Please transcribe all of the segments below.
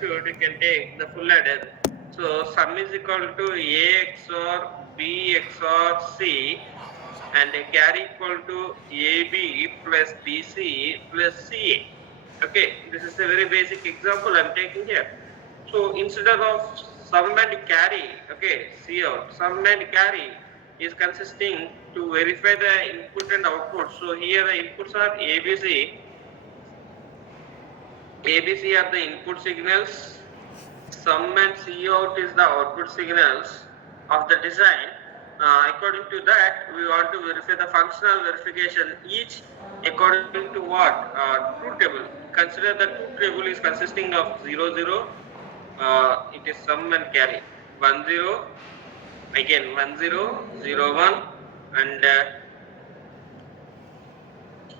circuit, you can take the full adder. So sum is equal to A XOR B XOR C, and a carry equal to AB plus BC plus CA. Okay, this is a very basic example I'm taking here. So instead of sum and carry, okay, see out, sum and carry is consisting to verify the input and output. So here the inputs are ABC. ABC are the input signals. Sum and Cout is the output signals of the design. According to that, we want to verify the functional verification, each according to what? Truth table. Consider the truth table is consisting of 0, 0. It is sum and carry. 1, 0. Again 1, 0, 0, 1. And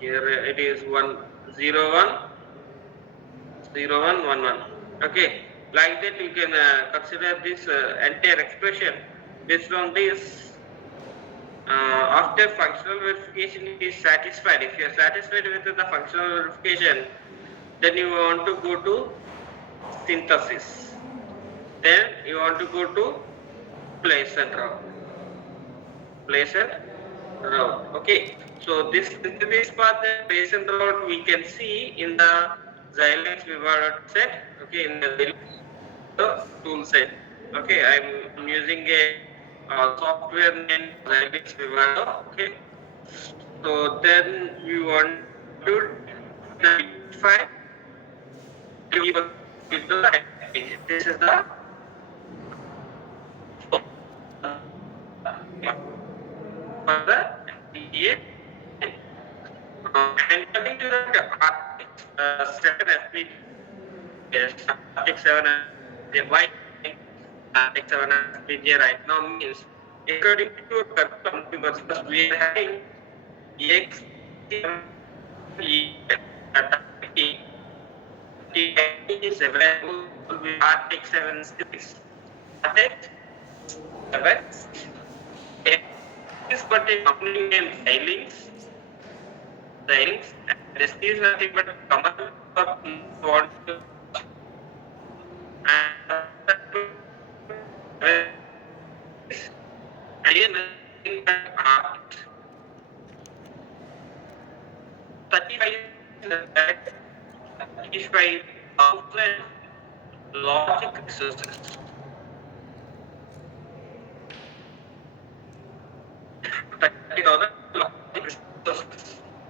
here it is 1, 0, 1. 0, 1, 1, 1. Okay, like that you can consider this entire expression. Based on this, after functional verification is satisfied, if you are satisfied with the functional verification, then you want to go to synthesis. Then you want to go to place and route. Place and route. Okay, so this synthesis path and place and route we can see in the Xilinx Vivado set, okay, in the tool set. Okay, I'm using a software named Xilinx Vivado. Okay, so then we want to identify this is the FPGA. And coming to the second FPGA, X7 why X7 FPGA right now means according to because we are having X is available with X7 series. This particular company name Xilinx. And this is nothing but common want to again 35,000 logic resources.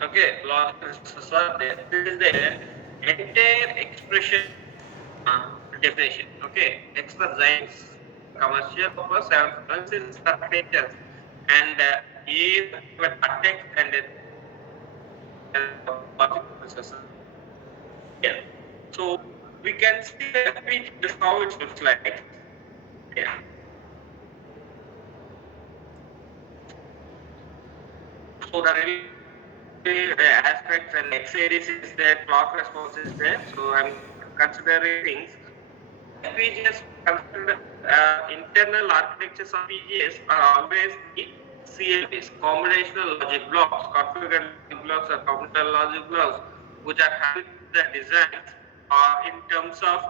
Okay, logic resources are there. This is the entire expression definition. Okay, X for Xilinx commercial purpose and architecture, and A for architect and logic processor. Yeah. So we can see the how it looks like. Yeah. So the aspects and XADC is there, clock response is there. So I'm considering things. FPGAs internal architectures of FPGAs are always the CLBs, combinational logic blocks, configurable blocks or combinational logic blocks, which are having the designs in terms of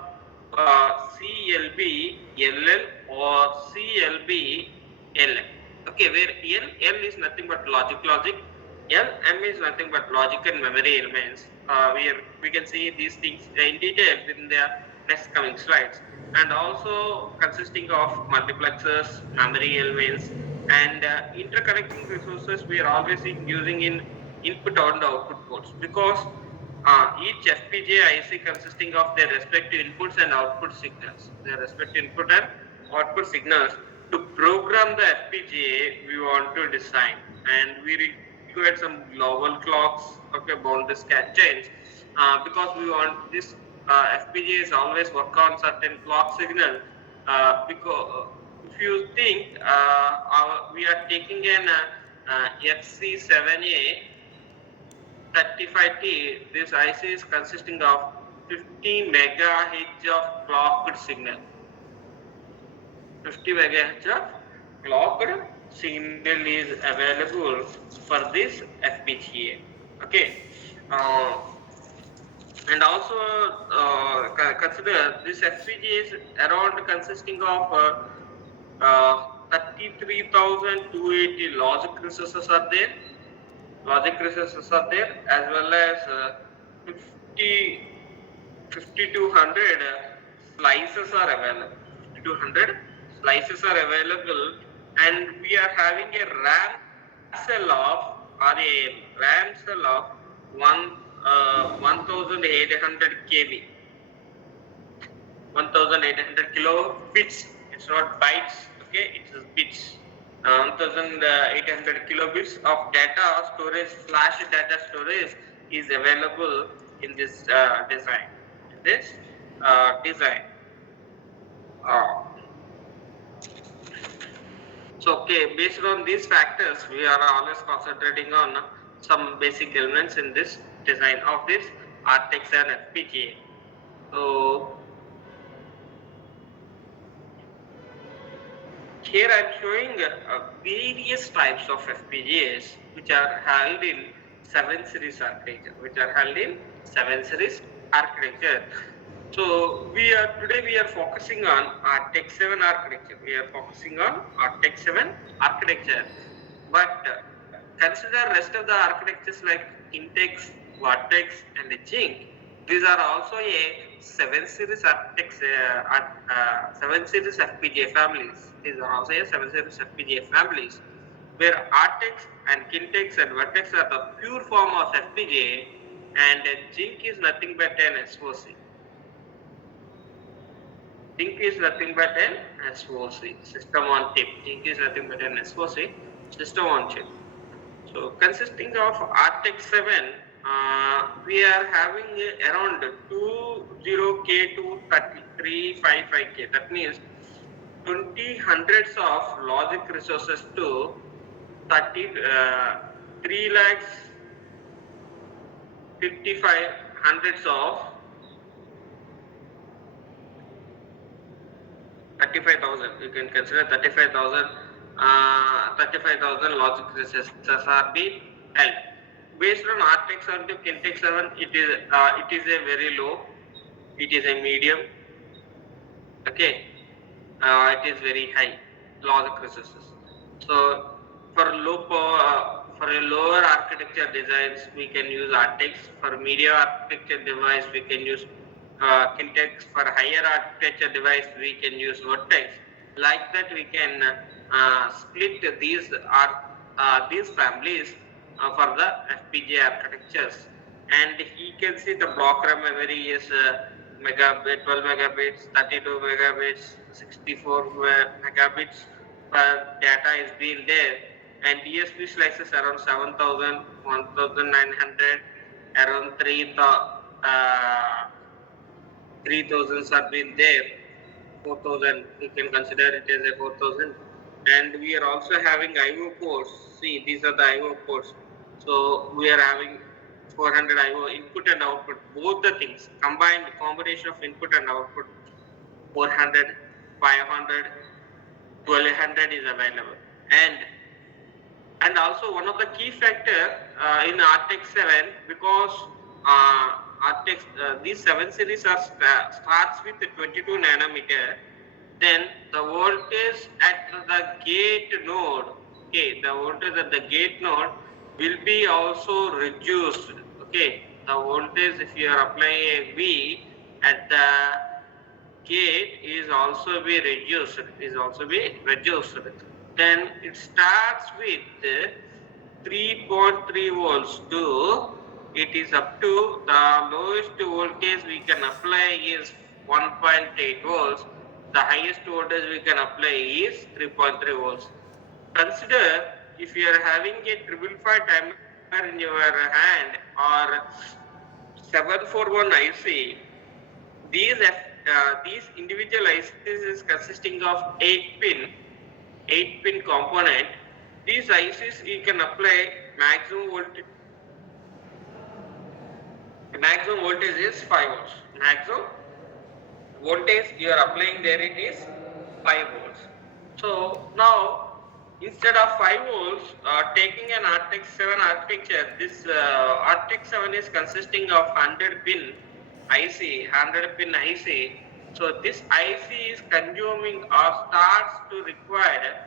CLB LL or CLB LM. Okay, where L is nothing but logic, M is nothing but logic and memory elements. We can see these things in detail in the next coming slides, and also consisting of multiplexers, memory elements, and interconnecting resources. We are always using in input and output ports, because each FPGA IC consisting of their respective inputs and output signals, to program the FPGA we want to design, and we require some global clocks, okay, boundary scan chains, because we want this FPGAs always work on certain clock signal, because if you think we are taking an FC7A 35T, this IC is consisting of 50 megahertz of clocked signal. 50 megahertz of clocked signal is available for this FPGA. Okay. And also consider this FPGA is around consisting of 33,280 logic resources are there. Logic resources are there, as well as 5200 slices are available. 5200 slices are available, and we are having a RAM cell of one 1800 KB, 1800 kilobits. It's not bytes, okay? It is bits. 1800 kilobits of data storage, flash data storage is available in this design. This design. So, okay, based on these factors, we are always concentrating on some basic elements in this design of this RTX and FPGA. So, here I am showing various types of FPGAs which are held in 7 series architecture, So today we are focusing on RTX 7 architecture. But consider rest of the architectures like Intex, Vertex, and Zynq. These are also a 7 series FPGA families. Where RTX and Kintex and Vertex are the pure form of FPGA, and Zynq is nothing but an SoC. Zynq is nothing but an SoC, system on chip. So consisting of RTX 7, we are having around 20K to 3355K. That means 20 hundreds of logic resources to 3 lakhs 55 hundreds of 35,000. You can consider 35,000 logic resources are being held. Based on RTX 7 to Kintex 7, it is a very low. It is a medium. Okay, it is very high logic resources. So for low power, for a lower architecture designs, we can use RTX. For medium architecture device, we can use Kintex. For higher architecture device, we can use Vertex. Like that, we can split these families for the FPGA architectures. And you can see the block RAM memory is megabit, 12 megabits, 32 megabits, 64 megabits per data is being there. And DSP slices around 7,000, 1,900, around 3,000 are been there. 4,000, you can consider it as a 4,000. And we are also having IO ports. See, these are the IO ports. So we are having 400 IO input and output, both the things combined, combination of input and output, 400, 500, 1200 is available. And also one of the key factor in RTX 7, because these 7 series are starts with 22 nanometer, then the voltage at the gate node, will be also reduced. Okay, the voltage, if you are applying a V at the gate, is also be reduced. Then it starts with 3.3 volts to it is up to the lowest voltage we can apply is 1.8 volts. The highest voltage we can apply is 3.3 volts. Consider if you are having a 555 timer in your hand or 741 IC, these individual ICs is consisting of 8 pin component. These ICs you can apply maximum voltage is 5 volts. Maximum voltage you are applying there, it is 5 volts. So now instead of 5 volts, taking an RTX 7 architecture, this RTX 7 is consisting of 100 pin IC, 100 pin IC. So this IC is consuming or starts to require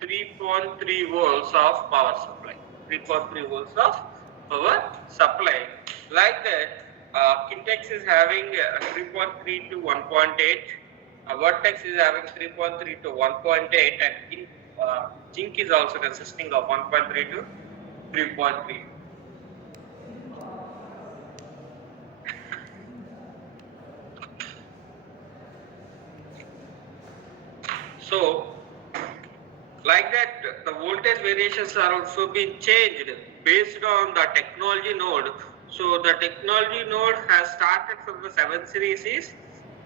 3.3 volts of power supply. 3.3 volts of power supply. Like that, Kintex is having 3.3 to 1.8. Vertex is having 3.3 to 1.8, and Jink is also consisting of 1.3 to 3.3. So, like that, the voltage variations are also being changed based on the technology node. So, the technology node has started from the 7 series is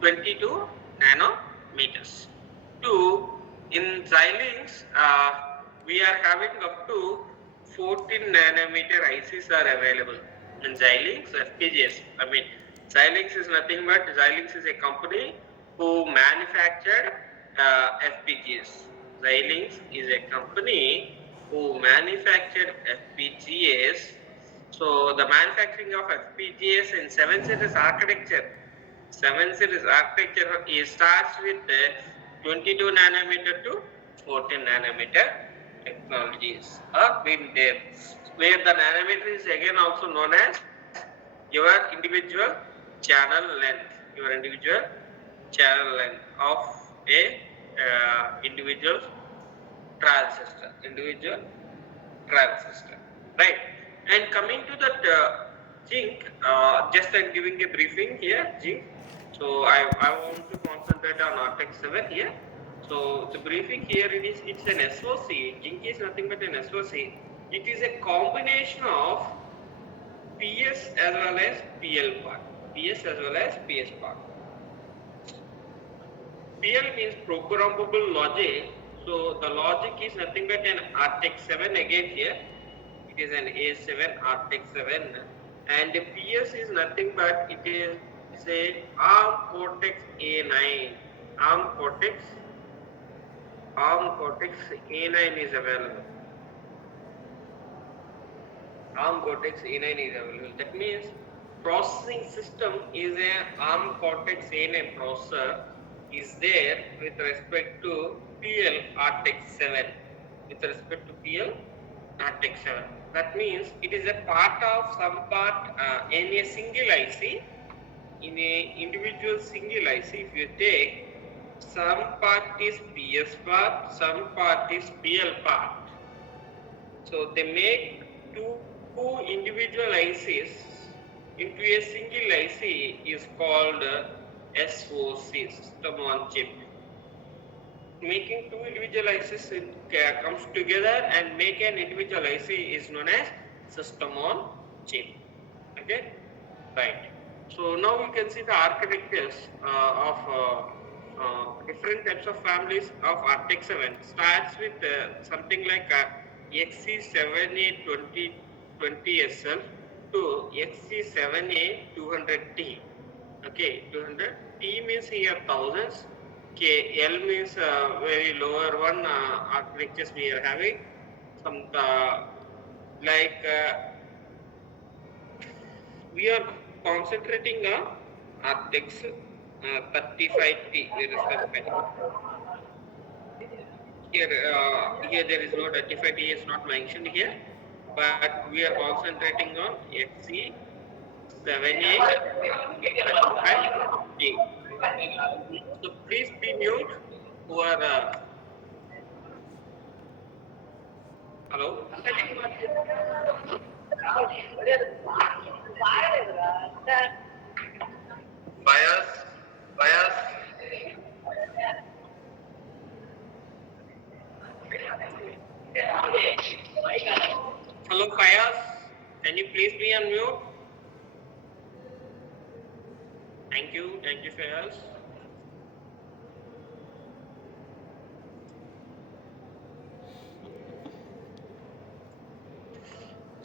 22 nanometers. To in Xilinx, we are having up to 14 nanometer ICs are available in Xilinx FPGAs. I mean, Xilinx is nothing but Xilinx is a company who manufactured FPGAs. Xilinx is a company who manufactured FPGAs. So the manufacturing of FPGAs in 7 series architecture, 7 series architecture starts with 22 nanometer to 14 nanometer technologies are been there, where the nanometer is again also known as your individual channel length, your individual channel length of a individual transistor, right? And coming to that Zinc, just I'm giving a briefing here, Zinc. So I want to concentrate on RTX 7 here. So the briefing here it's an SoC. Zinc is nothing but an SoC. It is a combination of PS as well as PL part. PS as well as PS part. PL means programmable logic. So the logic is nothing but an RTX 7 again here. It is an A7 RTX 7, and the PS is nothing but it is a ARM Cortex A9. ARM Cortex A9 is available. ARM Cortex A9 is available. That means processing system is a ARM Cortex A9 processor is there with respect to PL RTX 7. With respect to PL RTX 7. That means it is a part of some part in a single IC. In a individual single IC, if you take some part is PS part, some part is PL part. So they make two individual ICs into a single IC is called SoC, system on chip. Making two individual ICs comes together and make an individual IC is known as system on chip. Okay, right. So now you can see the architectures of different types of families of RTX 7. Starts with something like XC7A2020SL to XC7A200T. Okay, 200T means here thousands. Okay, L means very lower one architectures we are having. Some we are concentrating on RTX 35T. Here there is no 35T is not mentioned here, but we are concentrating on XC7A35T. So please be mute who are hello. Bias. Hello, Bias. Can you please be on mute? Thank you, Fayaz.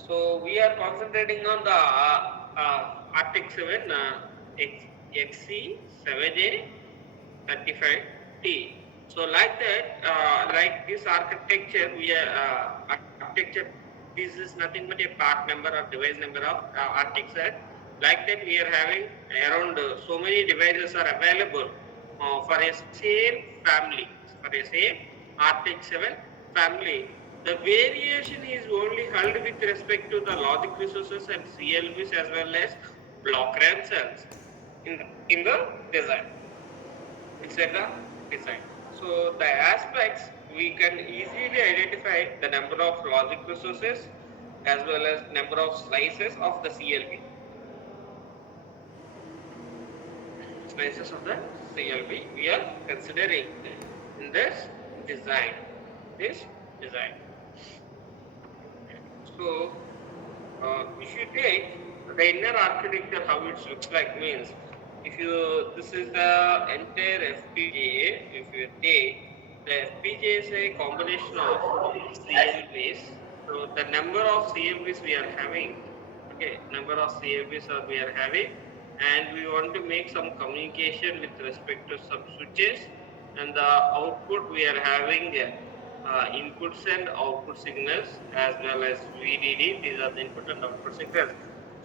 So we are concentrating on the RTX 7 XC7A35T. So like that, like this architecture, we are architecture. This is nothing but a part number or device number of RTX Like that, we are having around so many devices are available for a same family, for a same RTX7 family. The variation is only held with respect to the logic resources and CLBs as well as block RAM cells in the design, inside the design. So the aspects, we can easily identify the number of logic resources as well as number of slices of the CLB. Slices of the CLB we are considering in this design. So if you take the inner architecture, how it looks like means, if you, this is the entire FPGA. If you take the FPGA is a combination of CLBs. So the number of CLBs we are having, okay, number of CLBs we are having, and we want to make some communication with respect to some switches, and the output we are having inputs and output signals as well as VDD. These are the input and output signals.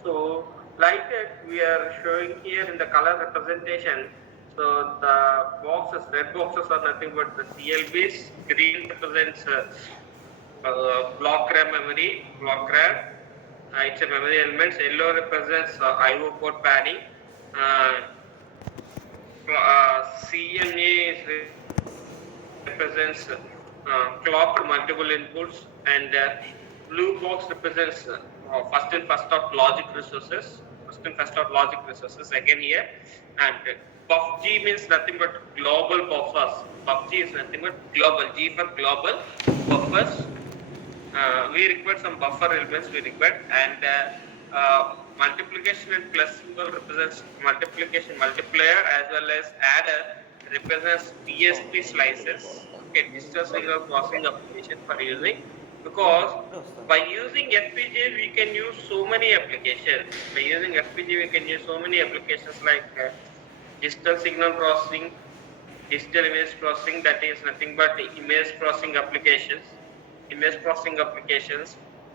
So like that, we are showing here in the color representation. So the boxes, red boxes are nothing but the CLBs. Green represents block RAM memory, block RAM. It's a memory elements. Yellow represents IO port padding. CMA represents clocked multiple inputs, and blue box represents first and first of logic resources. Again here, and buff G means nothing but global buffers. Buff G is nothing but global. G for global buffers. We require some buffer elements. And multiplication and plus symbol represents multiplication multiplier, as well as adder represents DSP slices. Okay, digital signal processing application for using, because by using FPGA we can use so many applications. Like digital signal processing, digital image processing, that is nothing but image processing applications,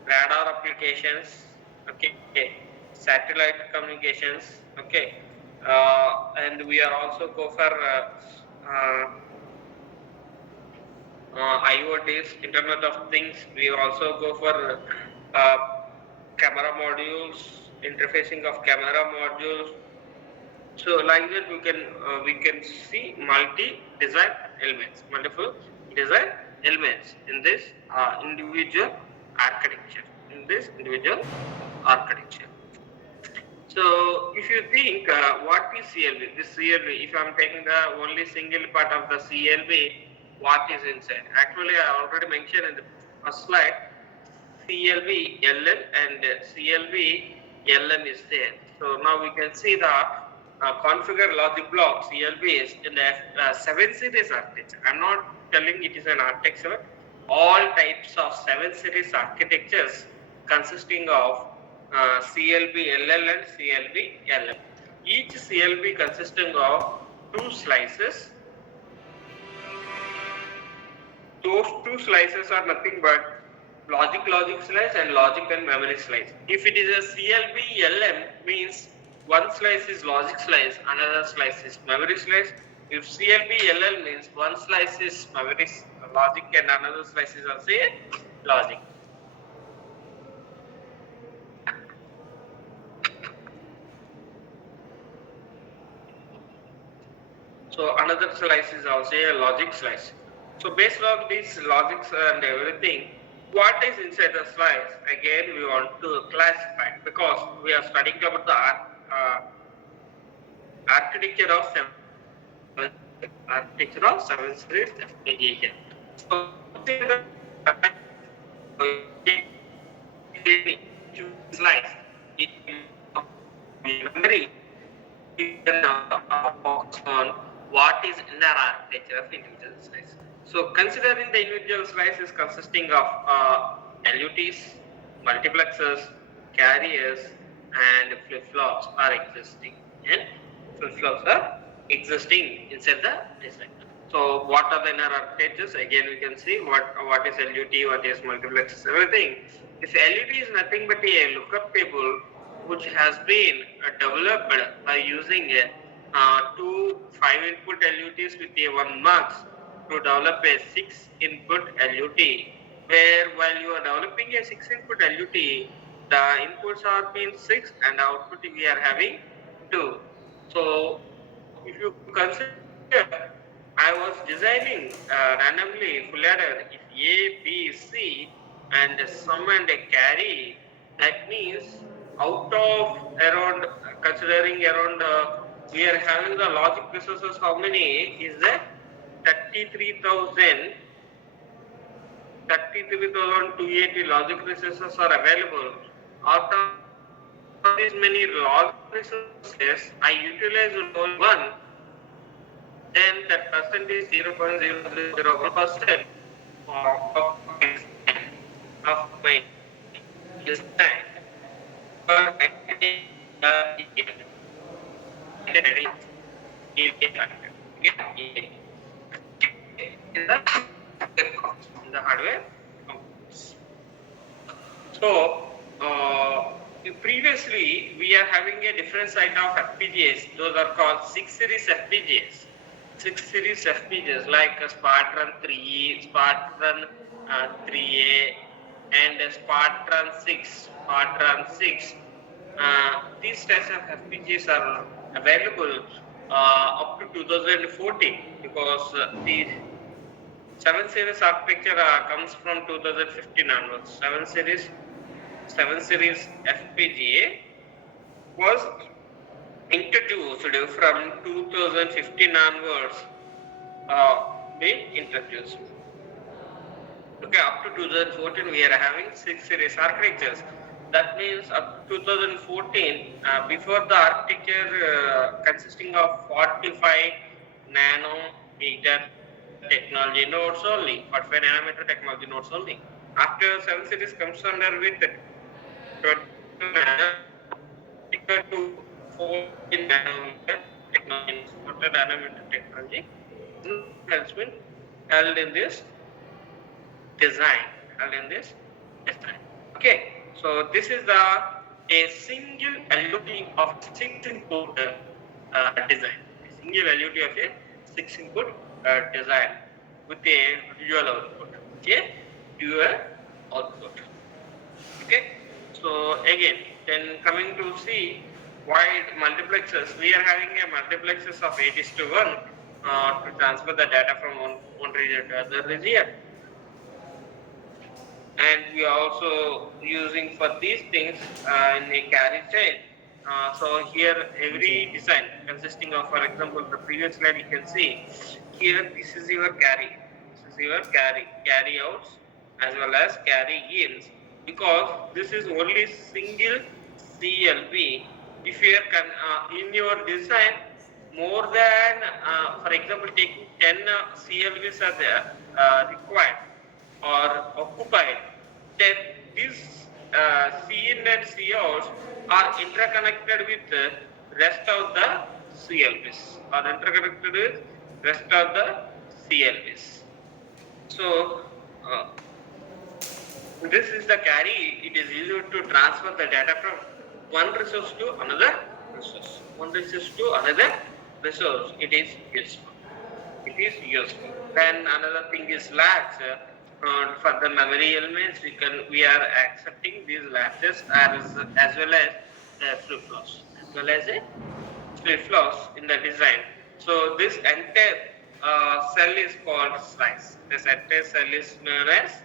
radar applications, okay, satellite communications, okay, and we are also go for IoTs, Internet of Things. We also go for camera modules, interfacing of camera modules. So like that, we can see multiple design elements in this individual architecture. So if you think what is CLB? This CLB, if I am taking the only single part of the CLB, what is inside? Actually, I already mentioned in the first slide, CLB LM and CLB LM is there. So now we can see the configure logic block CLBs in the 7 series architecture. I am not telling it is an architecture. All types of 7 series architectures consisting of CLB LL and CLB LM. Each CLB consisting of 2 slices. Those 2 slices are nothing but logic slice and logic and memory slice. If it is a CLB LM, means one slice is logic slice, another slice is memory slice. If CLB LL means one slice is memory logic and another slice is also a logic. So another slice is also a logic slice. So based on these logics and everything, what is inside the slice? Again, we want to classify, because we are studying about the architecture of 7 series FPGA. So slice memory focus on what is inner architecture of individual slice. So considering the individual slice is consisting of LUTs, multiplexers, carriers, and flip-flops are existing. Inside the design. So what are the inner architectures? Again, we can see what is LUT, what is multiplexers, everything. If LUT is nothing but a lookup table, which has been developed by using two 5-input LUTs with a 1 mux to develop a 6-input LUT, where while you are developing a 6-input LUT, the inputs are being 6 and output we are having 2. So if you consider, I was designing randomly full adder if A, B, C and sum and a carry. That means out of around, considering around, we are having the logic resources, how many is there? 33,280 logic resources are available. Out of these many logic resources, I utilize only one, then that percent is 0.0001% of my design. But actually, in the hardware components. So, previously we are having a different set of FPGAs. Those are called 6 series FPGAs. 6 series FPGAs like Spartan 3E, Spartan 3A, and Spartan 6. These types of FPGAs are available up to 2014, because the 7 series architecture comes from 2015 onwards. 7 series FPGA was introduced from 2015 onwards, being introduced. Okay, up to 2014 we are having 6 series architectures. That means up to 2014, before the architecture consisting of 45 nanometer technology nodes only, 45 nanometer technology nodes only. After 7 series comes under with 20 to 14 nanometer technology, 40 nanometer technology has been held in this design. Okay, so this is a single LUT of 6-input design. A single LUT of a 6-input design with a dual output. Okay, so again, then coming to see wide multiplexers, we are having a multiplexers of 8:1 to transfer the data from one region to other region. And we are also using for these things in a carry chain. So here every design consisting of, for example, the previous slide you can see here, this is your carry, carry outs as well as carry ins, because this is only single CLB. If you are in your design more than, for example, taking 10 CLBs are there required or occupied, then these C-in and C-outs are interconnected with the rest of the CLBs, So this is the carry. It is used to transfer the data from one resource to another resource. It is useful. Then another thing is latch. For the memory elements, we are accepting these latches as well as flip-flops in the design. So this entire cell is called slice. This entire cell is known as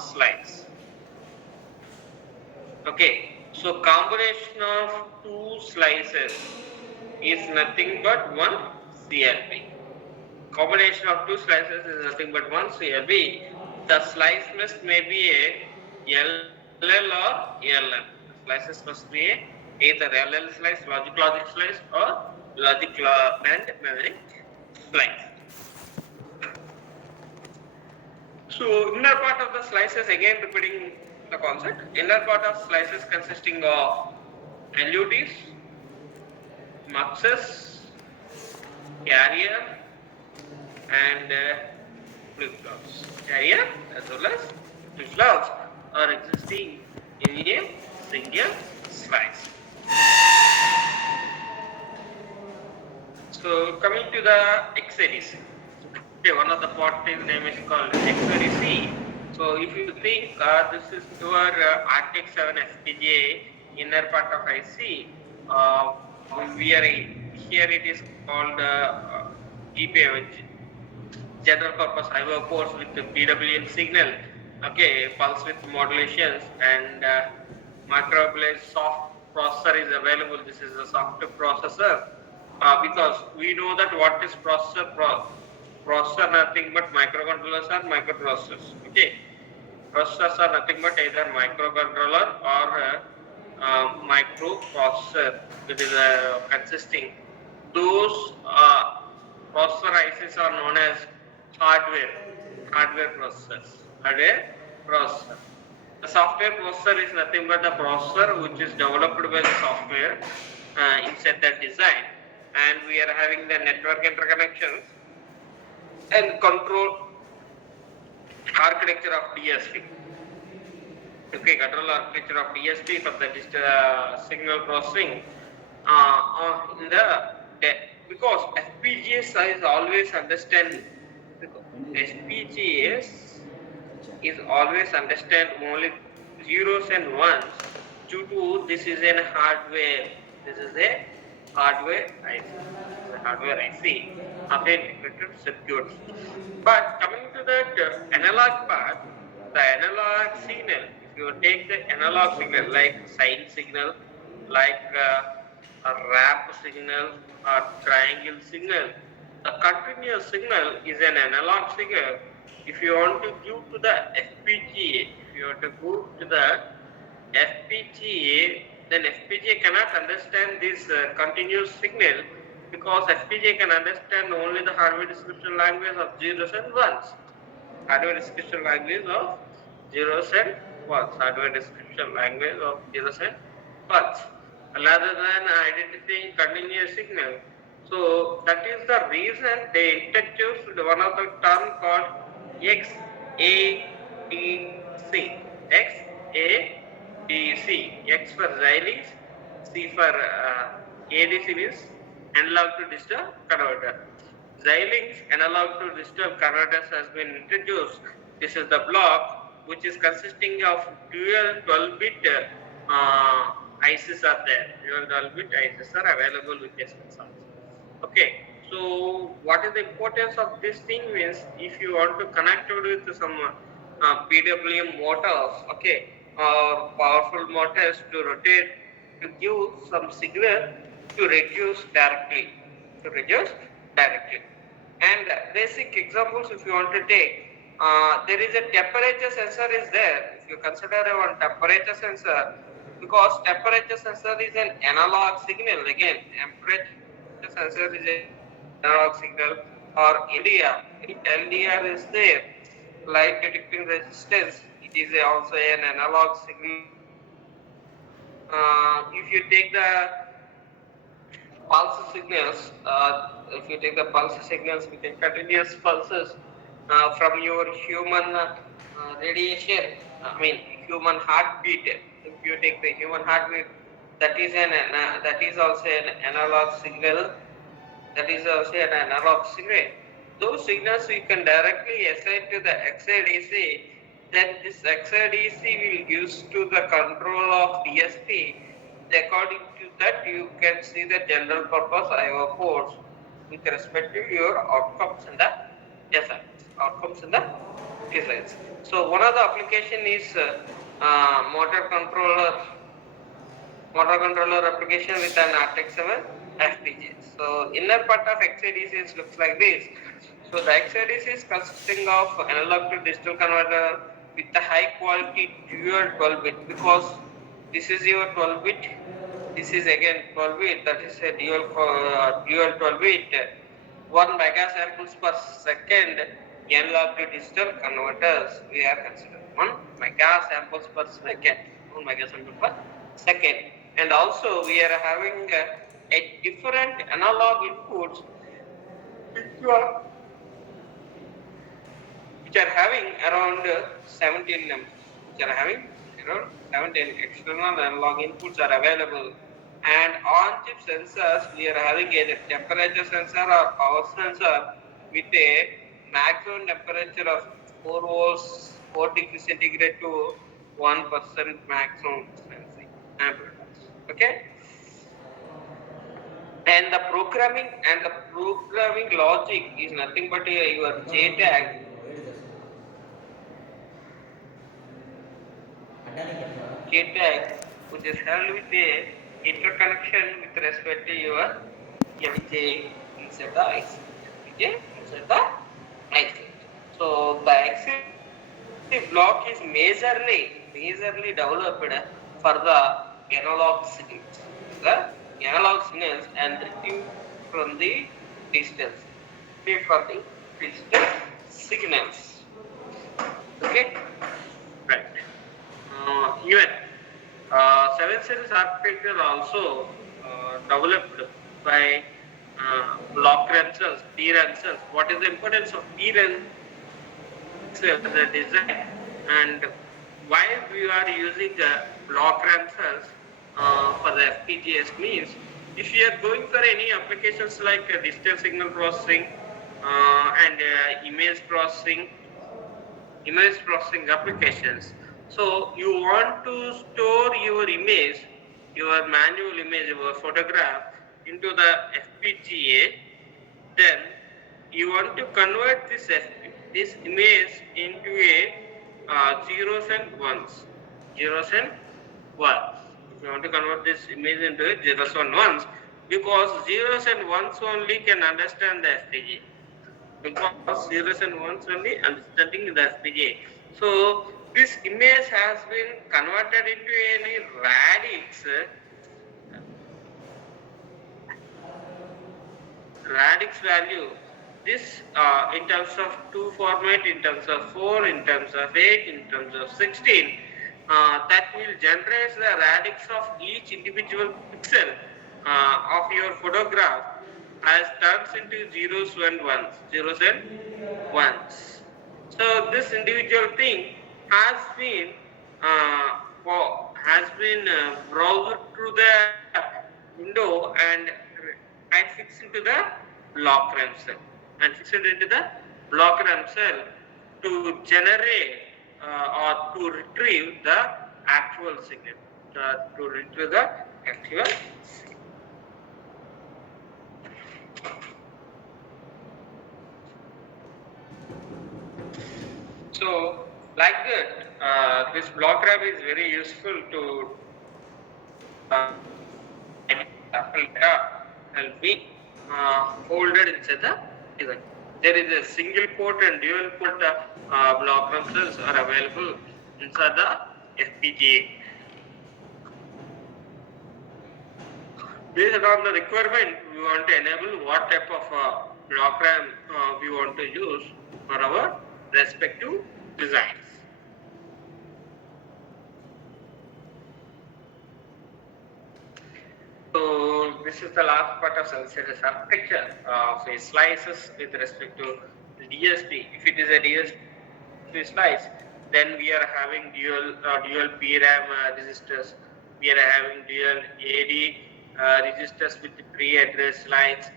slice. Okay, so combination of two slices is nothing but one CLB. Combination of two slices is nothing but one CLB. The slice must may be a LL or LM. Slices must be either LL slice, logic slice, or logic and memory slice. So inner part of the slices, again repeating the concept. Inner part of slices consisting of LUTs, muxes, carrier, and flip-flops. Carrier as well as flip-flops are existing in a single slides. So coming to the XADC. Okay, one of the part is name is called XADC. So if you think this is your RTX 7 FPGA inner part of IC, we are here it is called GPIO, general purpose IO ports with the PWM signal, okay, pulse width modulations, and microblade soft processor is available. This is a soft processor because we know that what is processor. Processor nothing but microcontrollers or microprocessors. Okay, processors are nothing but either microcontroller or microprocessor. It is consisting. Those processor ICs are known as hardware processors. Hardware processor. The software processor is nothing but the processor which is developed by the software inside the design, and we are having the network interconnections and control architecture of DSP. Okay, control architecture of DSP for the signal processing in the because FPGAs is always understand FPGAs is always understand only zeros and ones due to this is a hardware. This is a hardware IC. Hardware IC of integrated circuits. But coming to that analog part, the analog signal, if you take the analog signal like sine signal, like a ramp signal or triangle signal, the continuous signal is an analog signal. If you want to give to the FPGA, if you want to go to the FPGA, then FPGA cannot understand this continuous signal because FPGA can understand only the hardware description language of zeros and ones. Hardware description language of zeros and ones. Hardware description language of zeros and ones. Rather than identifying continuous signal. So that is the reason they introduced one of the term called XADC. XADC. X for Xilinx, C for ADC means analog to digital converter. Xilinx analog to digital converters has been introduced. This is the block which is consisting of dual 12-bit ICs are there. Dual 12-bit ICs are available with SMSR. Okay, so what is the importance of this thing means if you want to connect it with some PWM motors, okay, or powerful motors to rotate to give some signal to reduce directly. And basic examples if you want to take, there is a temperature sensor is there. If you consider one temperature sensor, because temperature sensor is an analog signal again. Temperature sensor is an analog signal, or LDR is there. Light detecting resistance, it is also an analog signal. If you take the pulse signals, with the continuous pulses from your human radiation, human heartbeat. If you take the human heartbeat, that is also an analog signal. Those signals you can directly assign to the XADC. Then this XADC will use to the control of DSP. According to that, you can see the general purpose IO ports with respect to your outcomes in the designs. So one of the application is motor controller application with an RTX 7 FPGA. So inner part of XADC looks like this. So the XADC is consisting of analog to digital converter with the high quality dual 12-bit, because this is your 12-bit, this is again 12-bit, that is a dual 12-bit, 1 mega samples per second analog to digital converters we are considering 1 mega samples per second. And also we are having a different analog inputs which are having around 17 numbers. around 17 external analog inputs are available, and on-chip sensors we are having a temperature sensor or power sensor with a maximum temperature of 4 volts 4 degrees centigrade to 1% maximum sensing amplitude. Okay, and the programming logic is nothing but your JTAG which is held with a interconnection with respect to your FPGA inside the IC. FPGA inside the IC. So the XADC block is majorly developed for the analog signals. And retrieved from the digital signals. Okay, right. Even 7 series architecture also developed by block cells, DRAM cells. What is the importance of DRAM cells, the design, and why we are using block RAM cells for the FPGAs means, if you are going for any applications like digital signal processing and image processing applications, so you want to store your image, your manual image, your photograph into the FPGA, then you want to convert this image into a zeros and ones. If you want to convert this image into a zeros and ones, because zeros and ones only can understand the FPGA. Because zeros and ones only understanding the FPGA. So this image has been converted into any radix value. This in terms of 2 format, in terms of 4, in terms of 8, in terms of 16, that will generate the radix of each individual pixel of your photograph as turns into zeros and ones. So this individual thing has been browsed through the window and fixed into the block RAM cell, to generate or to retrieve the actual signal. So, like that, this block RAM is very useful to and be folded inside the device. There is a single port and dual port block RAM cells are available inside the FPGA. Based on the requirement, we want to enable what type of block RAM we want to use for our respective designs. So this is the last part of cell series architecture of a slices with respect to DSP. If it is a DSP slice, then we are having dual PRAM registers. We are having dual AD registers with pre-address lines.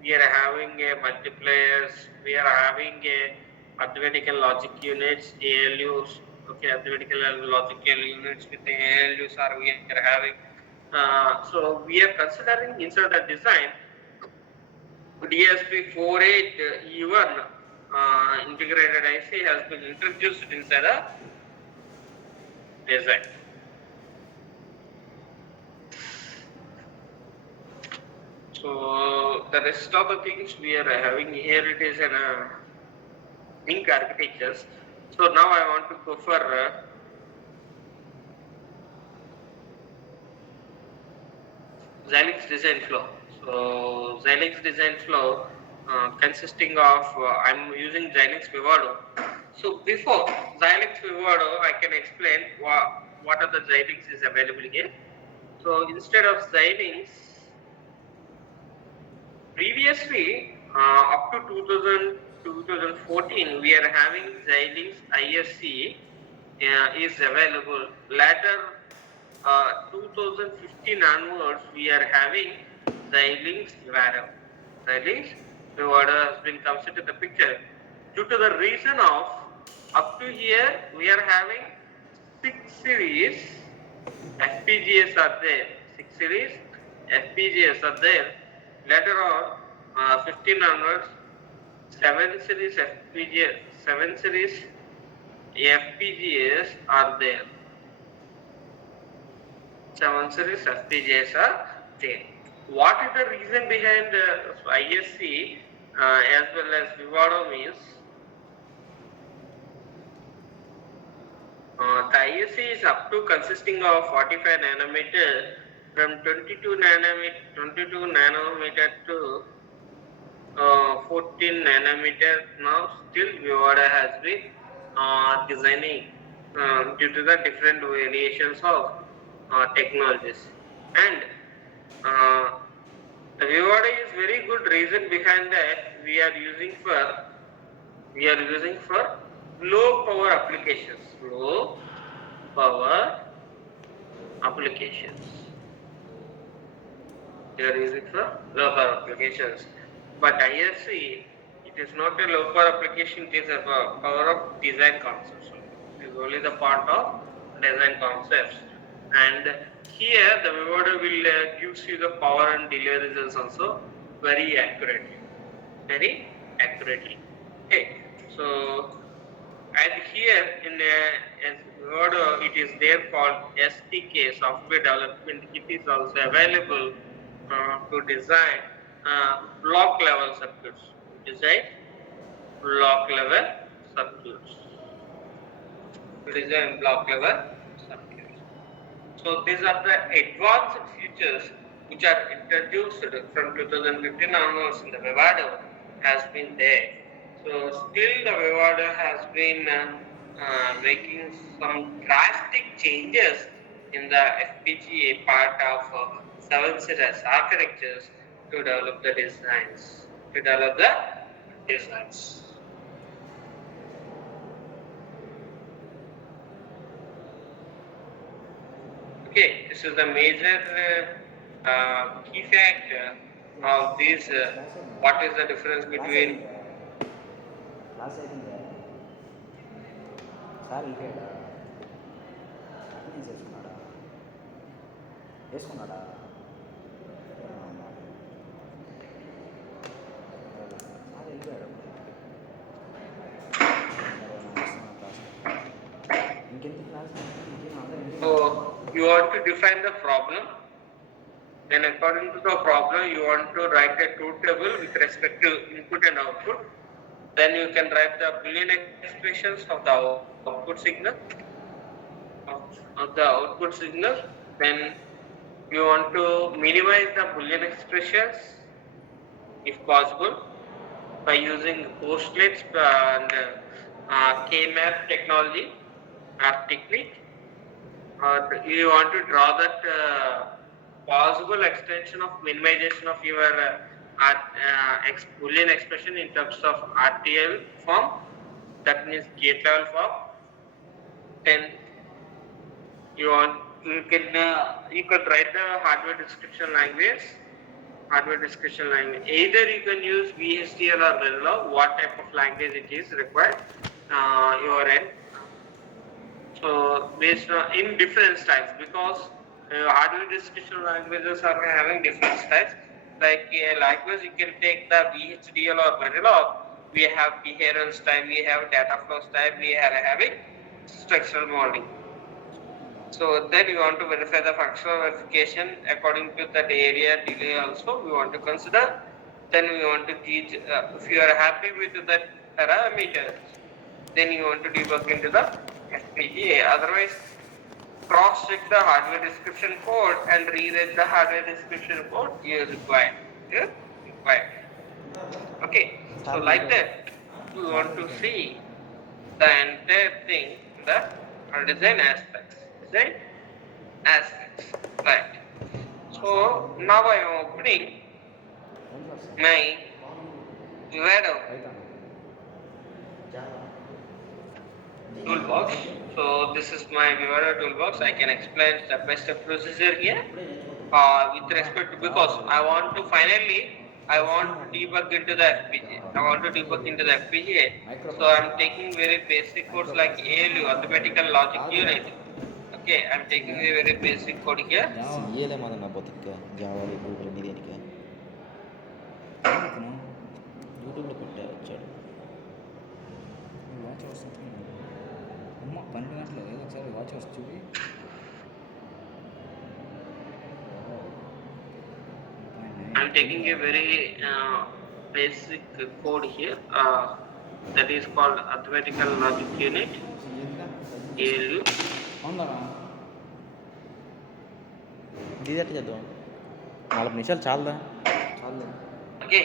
We are having a multipliers. We are having a arithmetic and logic units, ALUs. Okay, arithmetic and logical units with the ALUs are we are having. So we are considering inside the design DSP48E1 integrated IC has been introduced inside the design. So the rest of the things we are having here, it is an link architectures. So now I want to go for Xilinx design flow. So Xilinx design flow consisting of I'm using Xilinx Vivado. So before Xilinx Vivado, I can explain what are the Xilinx is available here. So instead of Xilinx, previously up to 2014 we are having Xilinx ISC is available. Later 2015 onwards, we are having Xilinx Vivado. Xilinx Vivado has been considered the picture due to the reason of up to here we are having 6 series FPGAs are there. 6 series FPGAs are there. Later on 15 onwards 7 series FPGA 7 series FPGAs are there. 7 series FPGAs are there. What is the reason behind ISC as well as Vivado means? The ISC is up to consisting of 45 nanometer from 22 nanometer to 14 nanometer. Now still Vivado has been designing due to the different variations of technologies, and the Vivado is very good reason behind that we are using for low power applications. Low power applications. We are using for low power applications. But ISC, it is not a low power application, it is a power of design concepts. It is only the part of design concepts. And here the Vivado will gives you the power and delay results also very accurately. Very accurately. Okay. So, and here in Vivado, it is there called SDK, software development kit, is also available to design block level circuits. Design block level circuits. To design block level circuits. So these are the advanced features which are introduced from 2015 onwards in the Vivado has been there. So still the Vivado has been making some drastic changes in the FPGA part of 7-series architectures to develop the designs. Okay, this is the major key factor of this. What is the difference between? Last I think sir వెళ్ళిపోయాడా attendance వేసుకున్నాడా sir వెళ్ళిపోయాడు ఇంకెంత class So you want to define the problem. Then according to the problem, you want to write a truth table with respect to input and output. Then you can write the Boolean expressions of the output signal. Then you want to minimize the Boolean expressions if possible by using postulates and K-map technology or technique. You want to draw that possible extension of minimization of your Boolean expression in terms of RTL form, that means gate level form. Then you can write the hardware description language. Either you can use VHDL or Verilog, what type of language it is required your end. So based on in different styles, because hardware description languages are having different styles. Like likewise, you can take the VHDL or Verilog. We have behavioral style, we have data flow style, we are having structural modeling. So then you want to verify the functional verification according to that area delay also we want to consider. Then we want to teach if you are happy with that parameters, then you want to debug into the FPGA. Otherwise, cross check the hardware description code and rewrite the hardware description code you required. Okay, so like that we want to see the entire thing, the design aspects. Right. So now I am opening my Vivado toolbox. So this is my Vivara toolbox. I can explain step-by-step procedure here with respect to, because I want to debug into the FPGA. So I'm taking very basic codes like ALU, arithmetical logic unit. Okay, I'm taking a very basic code here. సిఏలే మన నా బతుక్క Java Google మీద దేనికి యూట్యూబ్లో కొట్టే వచ్చాడు watch వస్తుంది అమ్మ 12 గంటలు ఏదో ఒకసారి వాచ్ వస్తుంది చూపి I'm taking a very basic code here that is called arithmetical logic unit, ALU. ఇది ఎట్లా చేద్దాం 4 నిమిషాలు చాలదా చాలు Okay.